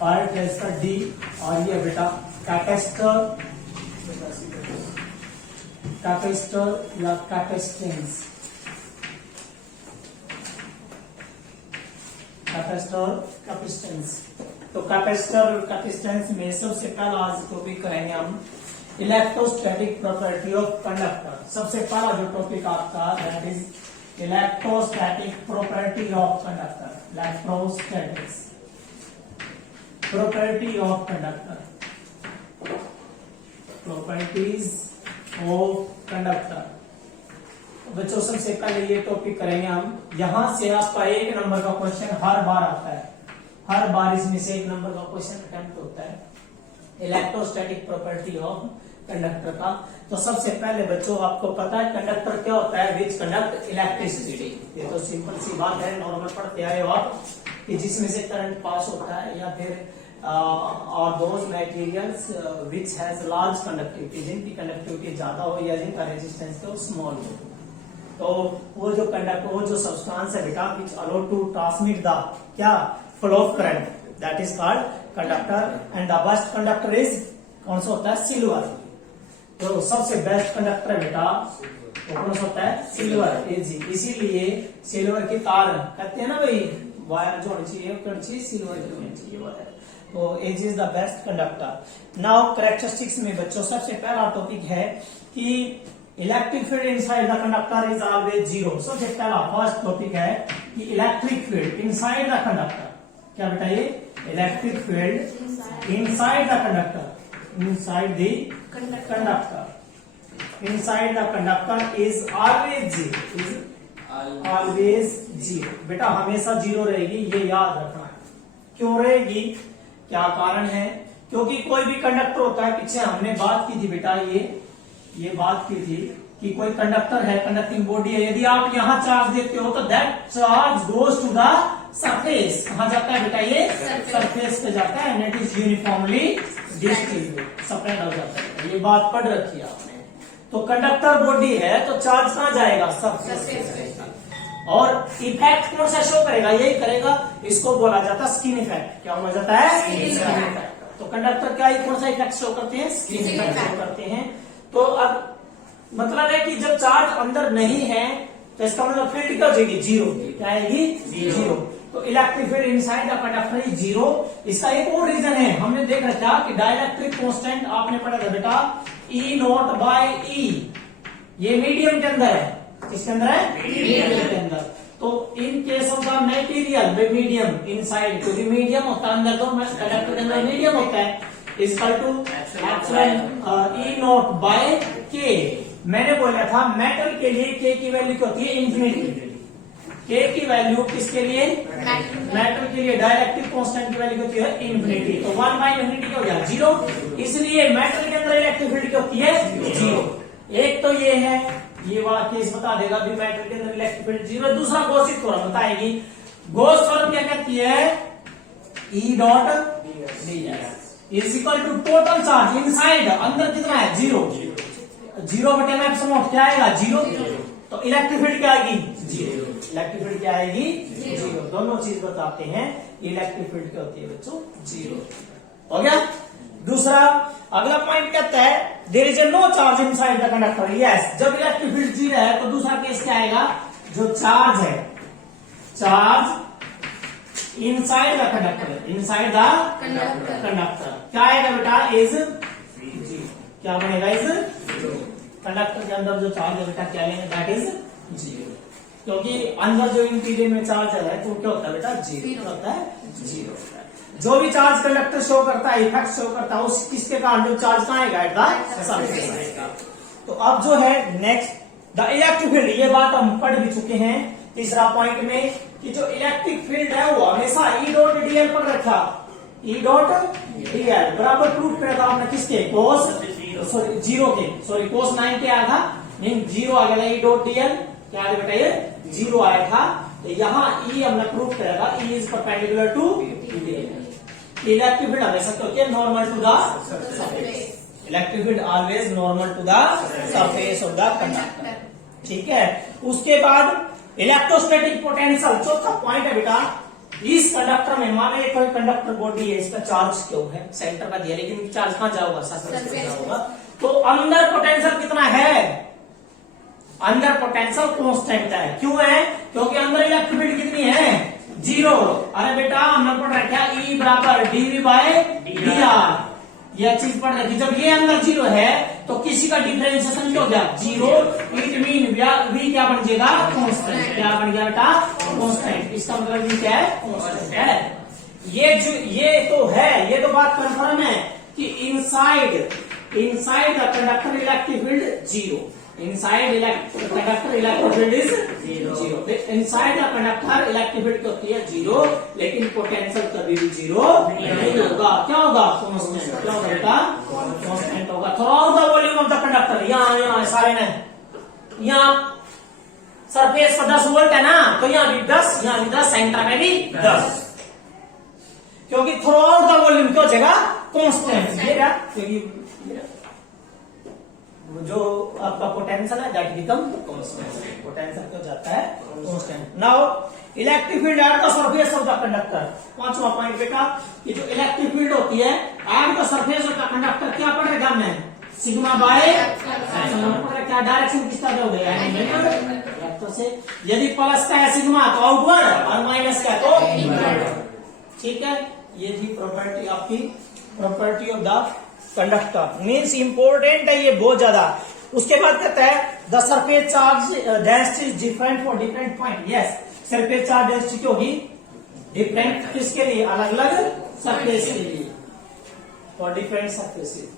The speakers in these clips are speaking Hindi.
पार्ट है इसका डी, और ये बेटा कैपेसिटर या कैपेसिटेंस, तो कैपेसिटर और कैपेसिटेंस में सबसे पहला आज टॉपिक करेंगे हम इलेक्ट्रोस्टैटिक प्रॉपर्टी ऑफ कंडक्टर। सबसे पहला जो टॉपिक आपका that is electrostatic property of conductor, electrostatics property of conductor, properties of conductor. बच्चों सबसे पहले ये टॉपिक करेंगे हम, यहां से आपका 1 नंबर का क्वेश्चन हर बार आता है, हर बार इसमें से 1 नंबर का क्वेश्चन अटेम्प्ट होता है इलेक्ट्रोस्टैटिक प्रॉपर्टी ऑफ कंडक्टर का। तो सबसे पहले बच्चों आपको पता है कंडक्टर क्या होता है, विच कंडक्ट इलेक्ट्रिसिटी। ये तो सिंपल सी बात है, नॉर्मल पढ़ते आए हो आप कि जिसमें से करंट पास होता है, या फिर और those materials which has large conductivity, जिनकी कंडक्टिविटी ज्यादा हो या जिनका रेजिस्टेंस हो स्मॉल हो। तो वो जो कंडक्टर, वो जो सब्सटेंस है बेटा विच अलो टू ट्रांसमिट द क्या flow of current, that is called conductor. And the best conductor is कौन सा होता है, सिल्वर। तो सबसे बेस्ट कंडक्टर है बेटा वो कौन सा होता है, सिल्वर। इसीलिए सिल्वर की तार कहते हैं ना भाई, वायर जो होनी चाहिए सिल्वर की होनी चाहिए वायर। तो Ag is the best conductor. Now characteristics में बच्चों सबसे पहला टॉपिक है कि electric field inside the conductor is always zero. सबसे पहला फर्स्ट टॉपिक है कि electric field inside the conductor, क्या बेटा ये electric field inside the conductor, inside the conductor, inside the conductor is always zero, is always zero. बेटा हमेशा जीरो रहेगी, ये याद रखना है। क्यों रहेगी, क्या कारण है, क्योंकि कोई भी कंडक्टर होता है, पीछे हमने बात की थी बेटा, ये बात की थी कि कोई कंडक्टर है, कंडक्टिंग बॉडी है, यदि आप यहां चार्ज देते हो तो that charge goes to the surface. कहां जाता है बेटा, ये सरफेस पे जाता है, and it is uniformly distributed, spread हो जाता है। ये बात पढ़ रखी है आपने। तो कंडक्टर बॉडी है तो चार्ज कहां जाएगा, सरफेस पे। और इफेक्ट कौन सा शो करेगा, यही करेगा, इसको बोला जाता है स्किन इफेक्ट। क्या बोला जाता है, स्किन इफेक्ट। तो कंडक्टर क्या कौन सा इफेक्ट शो करते हैं, स्किन इफेक्ट शो करते हैं। तो अब मतलब है कि जब चार्ज अंदर नहीं है तो इसका मतलब फील्ड क्या हो जाएगी, जीरो। क्या आएगी, जीरो। तो electric field inside the conductor is zero. इसका एक और रीजन है, हमने देख रखा कि डाइलेक्ट्रिक कांस्टेंट आपने पढ़ा था बेटा, ई नॉट बाय ई, ये मीडियम के अंदर है। किसके अंदर है, मीडियम के अंदर। तो in case of the material way medium inside, क्योंकि मीडियम होता है अंदर, तो कंडक्टर के अंदर मीडियम होता है, equal to epsilon E naught by K. मैंने बोला था मेटल के लिए के की वैल्यू क्या होती है, इंफिनिटी। के की वैल्यू किसके लिए, मेटल के लिए डाइलेक्ट्रिक कांस्टेंट की वैल्यू होती है इंफिनिटी। तो 1 बाय इंफिनिटी क्या हो गया, जीरो। इसलिए मेटल के अंदर इलेक्ट्रिक फील्ड क्या होती है, जीरो। एक तो ये है, ये वाला केस बता देगा भी मेटल के अंदर इलेक्ट्रिक फील्ड जीरो। दूसरा गॉस थ्योरम बताएगी। गॉस थ्योरम क्या कहती है, E dot D is equal to total charge inside, अंदर कितना है, जीरो। जीरो बटे में एप्सिलॉन क्या आएगा, जीरो। तो इलेक्ट्रिक फील्ड क्या आएगी, जीरो। इलेक्ट्रिक फील्ड क्या आएगी, जीरो। दोनों चीज बताते हैं, इलेक्ट्रिक फील्ड क्या होती है बच्चों, जीरो। हो गया। दूसरा अगला पॉइंट कहता है there is no charge inside the conductor. Yes, जब इलेक्ट्रिक फील्ड जीरो है तो दूसरा केस क्या आएगा, जो चार्ज है, charge inside the conductor, inside the conductor क्या आएगा बेटा, इज जीरो। क्या बनेगा, इज कंडक्टर के अंदर जो चार्ज है बेटा क्या लेंगे, दैट इज जीरो। क्योंकि अंदर जो इंटीरियर में चार्ज है तो क्या होता है बेटा, जीरो होता है, जीरो होता है। जो भी चार्ज कंडक्टर शो करता है, इफेक्ट शो करता है, उस किसके कारण जो चार्ज कहां आएगा, एट द सरफेस आएगा। तो अब जो है नेक्स्ट द इलेक्ट्रिक फील्ड, ये बात हम पढ़ भी चुके हैं तीसरा पॉइंट में कि जो इलेक्ट्रिक फील्ड है वो हमेशा ई डॉट डीएल पर रखा, ई डॉट डीएल बराबर प्रूफ करेगा आपने किसके, कोस सॉरी जीरो के, सॉरी कोस 9 के आया था, जीरो आ गया, ई डॉट डीएल क्या आया बेटा, ये जीरो आया था। तो यहाँ ई हमने प्रूफ करेगा, E is perpendicular to DL. Electric field हमेशा क्या होती है, normal to the surface. Electric field always normal to the surface of the conductor. ठीक है। उसके बाद इलेक्ट्रोस्टैटिक पोटेंशियल, चौथा पॉइंट है बेटा, इस कंडक्टर में माने कोई कंडक्टर बॉडी है, इसका चार्ज क्यों है, सेंटर का दिया, लेकिन चार्ज कहाँ जाओगा, सरफेस पे जाओगा। तो अंदर पोटेंशियल कितना है, अंदर पोटेंशियल कांस्टेंट है। क्यों है, क्योंकि अंदर इलेक्ट्रिक फील्ड कितनी है, 0। अरे बेटा हमने पढ़ रखा है E बराबर dV बाय dr, यह चीज पढ़ रखी। जब ये अंदर 0 है तो किसी का डिफरेंशिएशन क्या हो गया, 0। इट मीन V क्या बन जाएगा, कांस्टेंट। क्या बन गया बेटा, कांस्टेंट। इसका मतलब V क्या है, कांस्टेंट है। ये तो है, ये तो बात कंफर्म है कि inside the conductor electric field 0, inside conductor electric field is 0। Inside the conductor electric field होती है 0, लेकिन पोटेंशियल कभी भी 0 नहीं होगा। क्या होगा, कांस्टेंट। क्या होगा बेटा, कांस्टेंट होगा। Through the volume of the conductor, यहाँ सारे में, यहाँ सरफेस पर 10 वोल्ट है ना, तो यहाँ भी 10, यहाँ भी 10, सेंटर में भी 10, क्योंकि थ्रू आउट द वॉल्यूम क्या हो जाएगा, कांस्टेंट। ये क्या, जो आपका पोटेंशियल है दैट बिकम कांस्टेंट, पोटेंशियल क्या जाता है, constant. Now electric field at the surface of the conductor, पांचवा पॉइंट बेटा, कि जो इलेक्ट्रिक फील्ड होती है at the surface of the conductor, क्या पढ़ रहे हमने, सिग्मा बाय एप्सिलॉन। क्या डायरेक्शन किसका दोगे, तो से यदि प्लस का है सिग्मा तो आउटवर्ड, और माइनस का तो इनवर्ड। ठीक है, ये थी प्रॉपर्टी आपकी, property of the conductor. Means important है ये बहुत ज्यादा। उसके बाद कहता है the surface charge density is different for different point. Yes, surface charge density क्या होगी, डिफरेंट किसके लिए, अलग अलग सरफेस के लिए, for different surfaces.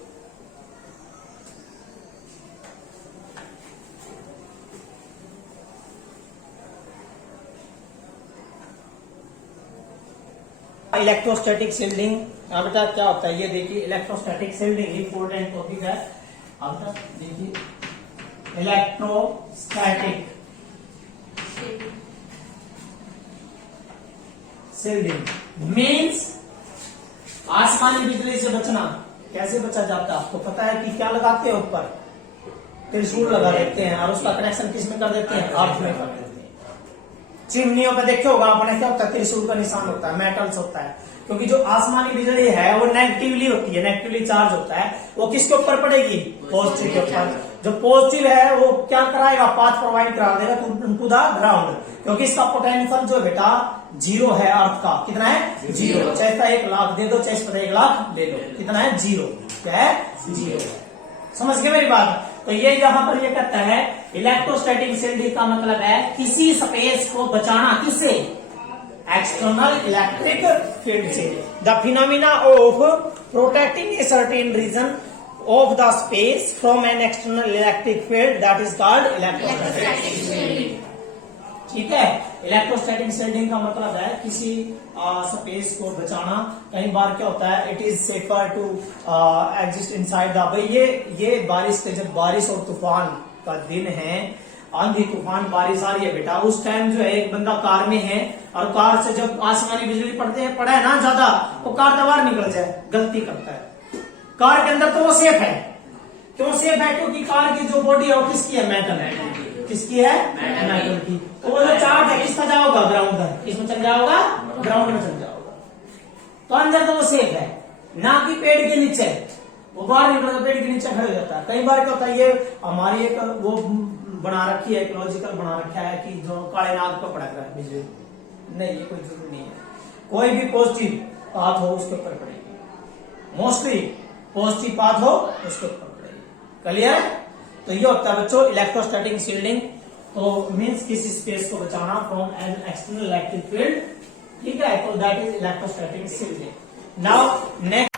Electrostatic shielding, बेटा क्या होता है ये देखिए, इलेक्ट्रोस्टैटिक शील्डिंग इंपोर्टेंट टॉपिक है। अब तक देखिए इलेक्ट्रोस्टैटिक शील्डिंग मीन्स आसमानी बिजली से बचना। कैसे बचा जाता है, आपको पता है कि क्या लगाते हैं, ऊपर त्रिशूल लगा देते हैं, और उसका कनेक्शन किस में कर देते हैं, अर्थ में कर देते हैं। चिमनियों पे देखे होगा आपने, क्या होता है, त्रिशूल का निशान होता है, मेटल्स होता है, क्योंकि जो आसमानी बिजली है वो नेगेटिवली होती है, नेगेटिवली चार्ज होता है, वो किसके ऊपर पड़ेगी, पॉजिटिव के ऊपर। जो पॉजिटिव है वो क्या कराएगा, पाथ प्रोवाइड करा देगा टू द ग्राउंड, क्योंकि इसका पोटेंशियल जो बेटा 0 है, अर्थ का कितना है, 0। चाहे 1 लाख दे दो, चाहे 1 लाख ले लो, कितना है, 0। क्या है, 0। समझ गए मेरी बात। तो ये यहाँ पर ये कहता है इलेक्ट्रोस्टैटिक शील्डिंग का मतलब है किसी स्पेस को बचाना, किससे, एक्सटर्नल इलेक्ट्रिक फील्ड से। The phenomena of protecting a certain region of the space from an external electric field that is called electrostatic shielding. ठीक है, इलेक्ट्रोस्टैटिक शील्डिंग का मतलब है किसी स्पेस को बचाना। कई बार क्या होता है, it is safer to exist inside the, भाई ये बारिश के, जब बारिश और तूफान का दिन है, आंधी तूफान बारिश आ रही है बेटा, उस टाइम जो है एक बंदा कार में है, और कार से जब आसमानी बिजली पड़ा है ना ज्यादा, तो कार तो बाहर निकल जाए, गलती करता है। कार के अंदर तो वो सेफ है। क्यों सेफ है, क्योंकि कार की जो बॉडी है वो किसकी है, मेटल है। किसकी है, मेटल की। तो वो जो चार्ज है किसका जाओगा, ग्राउंड का, किसमें चल जाओगा, ग्राउंड में चल जाओगा। तो अंदर तो वो सेफ है, ना कि पेड़ के नीचे, वो बाहर निकल पेड़ के नीचे खड़े हो जाता है। कई बार क्या होता है, ये हमारी एक वो बना रखी है, एक लॉजिकल बना रखा है कि जो काले नाग पर पड़ा है बिजली, नहीं, ये कोई जरूरी नहीं है। कोई भी पॉजिटिव पाथ हो उसके ऊपर पड़ेगी, मोस्टली पॉजिटिव पाथ हो उसके ऊपर पड़ेगी। क्लियर। तो ये होता है बच्चों इलेक्ट्रोस्टैटिक शील्डिंग। तो मीन्स किसी स्पेस को बचाना from an external electric field. ठीक है, तो that is electrostatic shielding. Now next